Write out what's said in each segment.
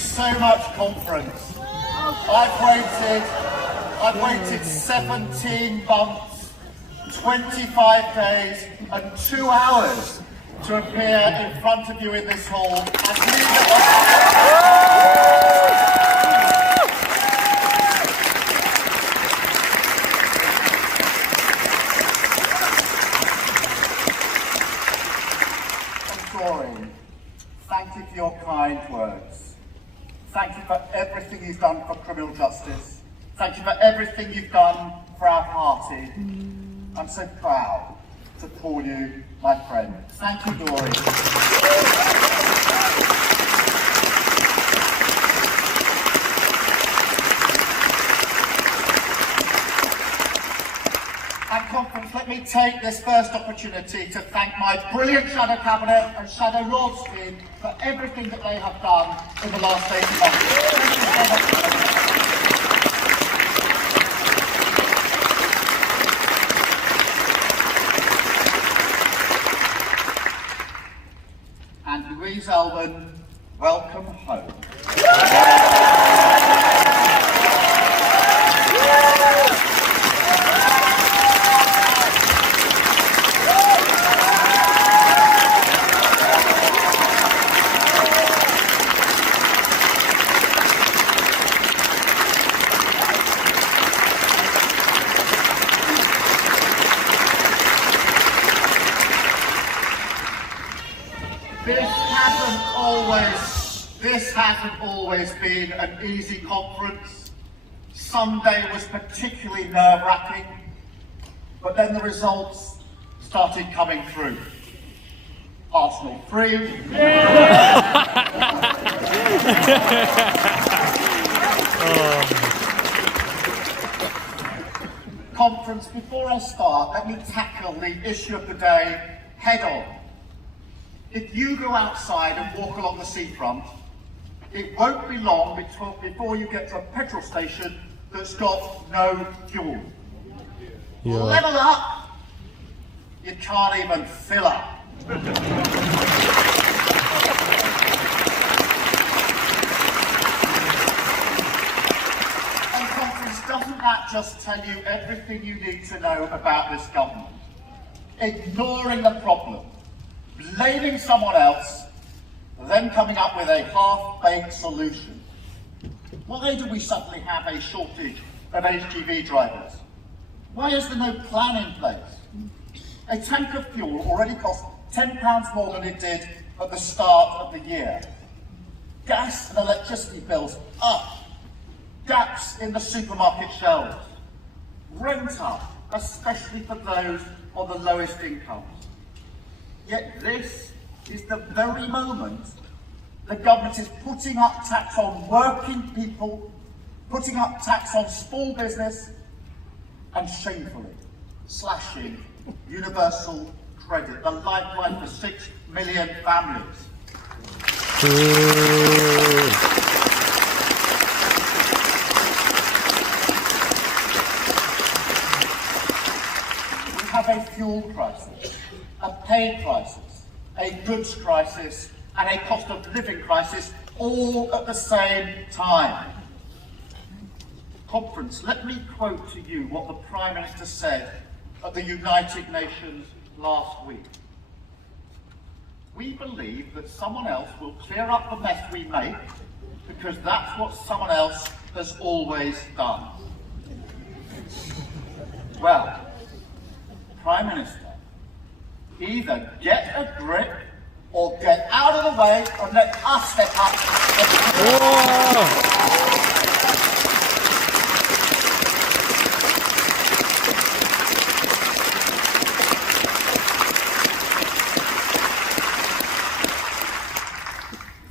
so much, conference. I've waited 17 months, 25 days and 2 hours to appear in front of you in this hall as Thank you for your kind words. Thank you for everything you've done for criminal justice. Thank you for everything you've done for our party. I'm so proud to call you my friend. Thank you, Dory. At conference, let me take this first opportunity to thank my brilliant Shadow Cabinet and Shadow Lords team for everything that they have done in the last 18 months. Thank you so much. And Louise Elman, welcome home. This hasn't always been an easy conference. Sunday was particularly nerve-wracking, but then the results started coming through. Arsenal 3. Conference, before I start, let me tackle the issue of the day head on. If you go outside and walk along the seafront, it won't be long before you get to a petrol station that's got no fuel. Yeah. Level up! You can't even fill up. And conference, doesn't that just tell you everything you need to know about this government? Ignoring the problem, blaming someone else, then coming up with a half-baked solution. Why do we suddenly have a shortage of HGV drivers? Why is there no plan in place? A tank of fuel already cost £10 more than it did at the start of the year. Gas and electricity bills up. Gaps in the supermarket shelves. Rent up, especially for those on the lowest incomes. Yet this is the very moment the government is putting up tax on working people, putting up tax on small business, and shamefully slashing universal credit, the lifeline for 6 million families. We have a fuel crisis, a pay crisis, a goods crisis, and a cost of living crisis all at the same time. Conference, let me quote to you what the Prime Minister said at the United Nations last week. We believe that someone else will clear up the mess we make because that's what someone else has always done. Well, Prime Minister, either get a grip or get out of the way and let us step up.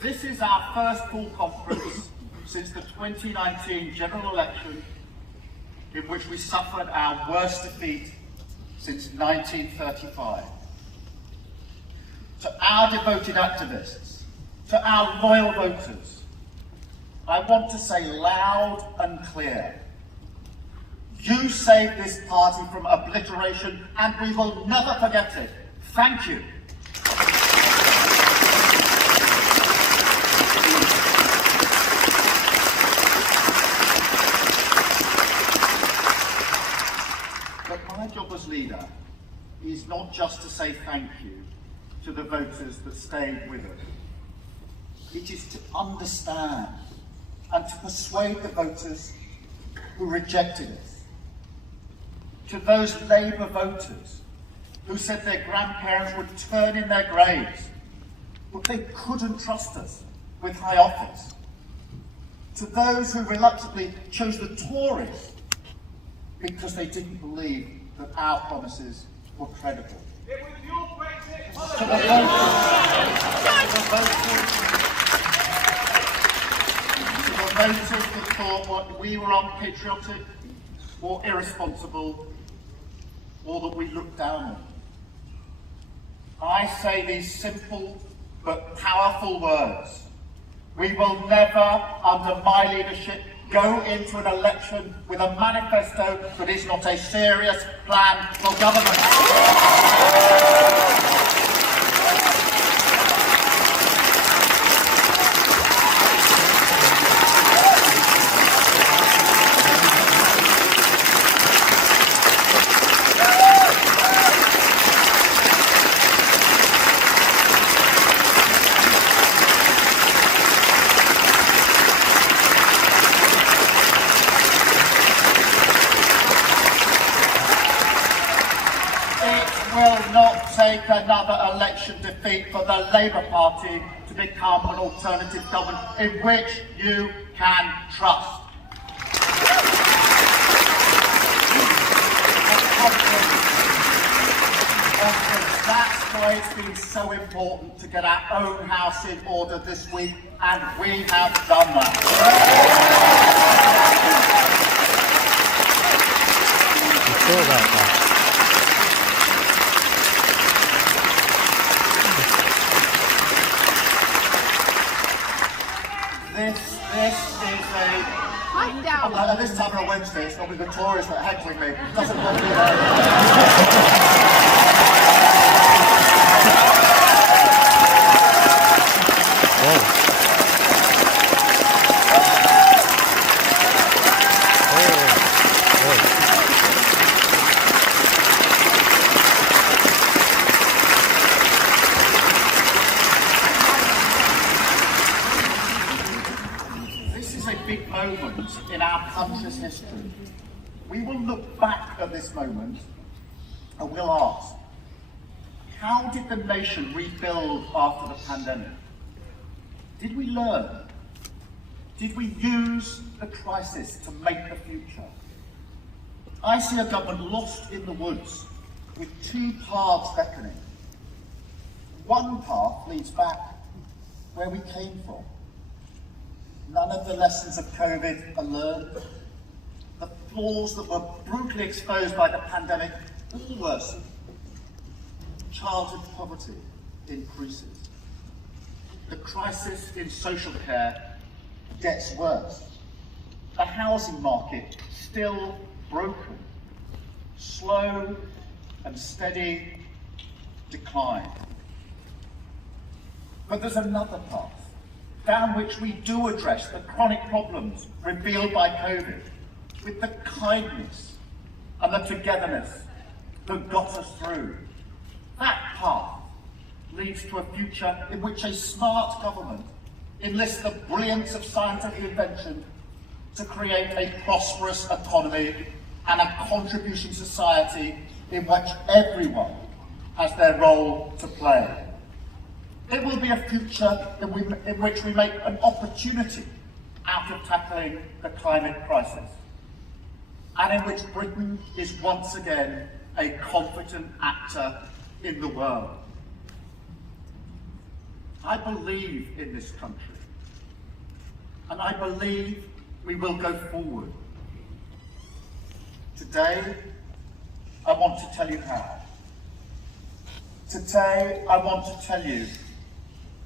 This is our first full conference since the 2019 general election, in which we suffered our worst defeat since 1935. To our devoted activists, to our loyal voters, I want to say loud and clear, you saved this party from obliteration and we will never forget it. Thank you. is not just to say thank you to the voters that stayed with us. It is to understand and to persuade the voters who rejected us. To those Labour voters who said their grandparents would turn in their graves, but they couldn't trust us with high office. To those who reluctantly chose the Tories because they didn't believe that our promises were credible. It was your Brexit To the voters that thought what we were unpatriotic or irresponsible, or that we looked down on. I say these simple but powerful words. We will never, under my leadership, go into an election with a manifesto that is not a serious plan for government. Will not take another election defeat for the Labour Party to become an alternative government in which you can trust. That's why it's been so important to get our own house in order this week, and we have done that. This is this time on a Wednesday, it's normally the Tories that are heckling me. It doesn't want to be there. Big moment in our country's history. We will look back at this moment and we'll ask, how did the nation rebuild after the pandemic? Did we learn? Did we use the crisis to make the future? I see a government lost in the woods with two paths beckoning. One path leads back where we came from. None of the lessons of COVID are learned. The flaws that were brutally exposed by the pandemic all worsen. Childhood poverty increases. The crisis in social care gets worse. The housing market still broken. Slow and steady decline. But there's another path down which we do address the chronic problems revealed by COVID with the kindness and the togetherness that got us through. That path leads to a future in which a smart government enlists the brilliance of scientific invention to create a prosperous economy and a contribution society in which everyone has their role to play. It will be a future in which we make an opportunity out of tackling the climate crisis, and in which Britain is once again a competent actor in the world. I believe in this country, and I believe we will go forward. Today, I want to tell you how. Today, I want to tell you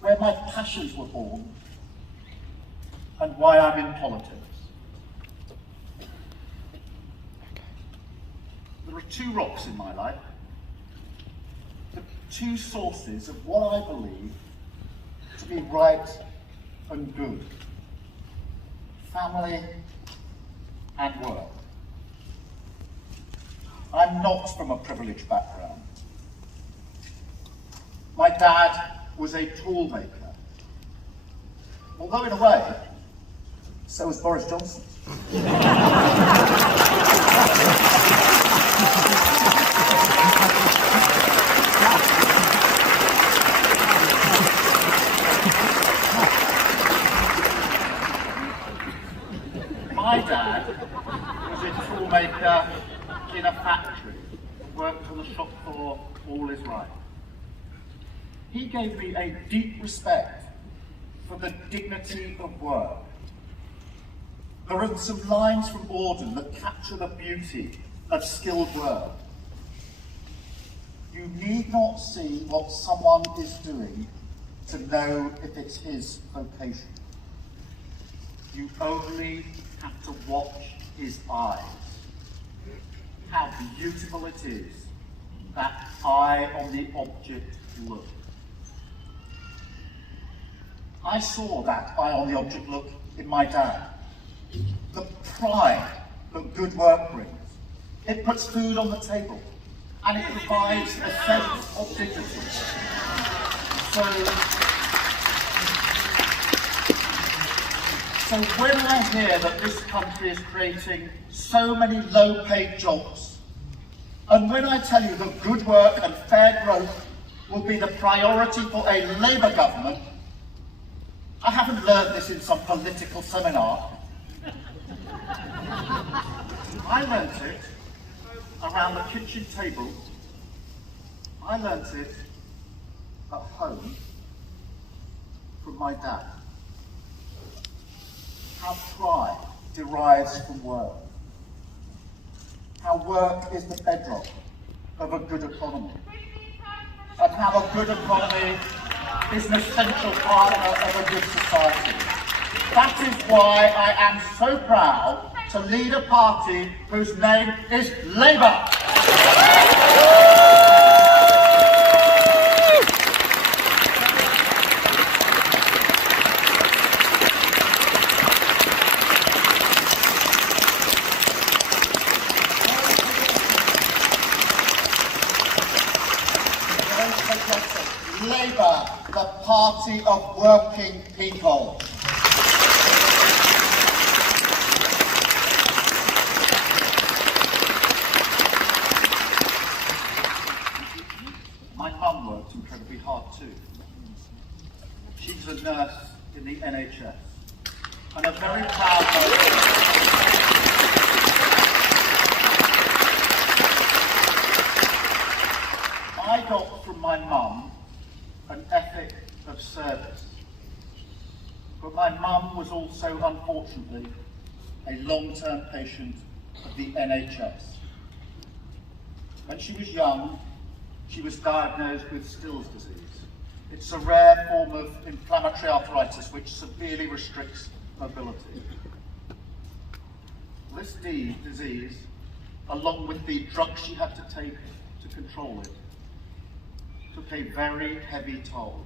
where my passions were born and why I'm in politics. There are two rocks in my life, the two sources of what I believe to be right and good: family and work. I'm not from a privileged background. dad was a tool maker. Although in a way, so was Boris Johnson. My dad was a toolmaker in a factory, worked on the shop floor all his life. He gave me a deep respect for the dignity of work. There are some lines from Auden that capture the beauty of skilled work. You need not see what someone is doing to know if it's his vocation. You only have to watch his eyes. How beautiful it is, that eye on the object look. I saw that eye on the object look in my dad. The pride that good work brings. It puts food on the table and it provides a sense of dignity. So when I hear that this country is creating so many low-paid jobs, and when I tell you that good work and fair growth will be the priority for a Labour government, I haven't learned this in some political seminar. I learnt it around the kitchen table. I learnt it at home from my dad. How pride derives from work. How work is the bedrock of a good economy. And how a good economy is an essential partner of a good society. That is why I am so proud to lead a party whose name is Labour. Labour, the party of working people. My mum worked incredibly hard too. She was a nurse in the NHS and a very proud I got from my mum an ethic of service. But my mum was also, unfortunately, a long-term patient of the NHS. When she was young, she was diagnosed with Still's disease. It's a rare form of inflammatory arthritis which severely restricts mobility. This disease, along with the drugs she had to take to control it, took a very heavy toll.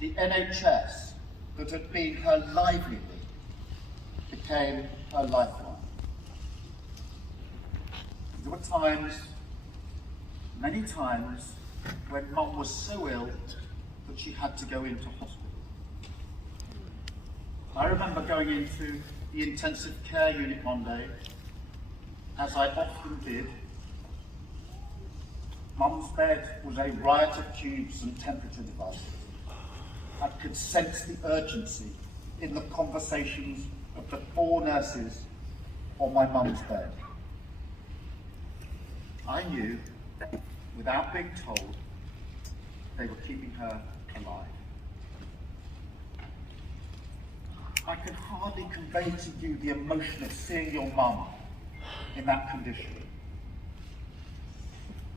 The NHS, that had been her livelihood, became her lifeline. There were times, many times, when Mum was so ill that she had to go into hospital. I remember going into the intensive care unit one day, as I often did. Mum's bed was a riot of tubes and temperature devices. I could sense the urgency in the conversations of the 4 nurses on my mum's bed. I knew, without being told, they were keeping her alive. I can hardly convey to you the emotion of seeing your mum in that condition.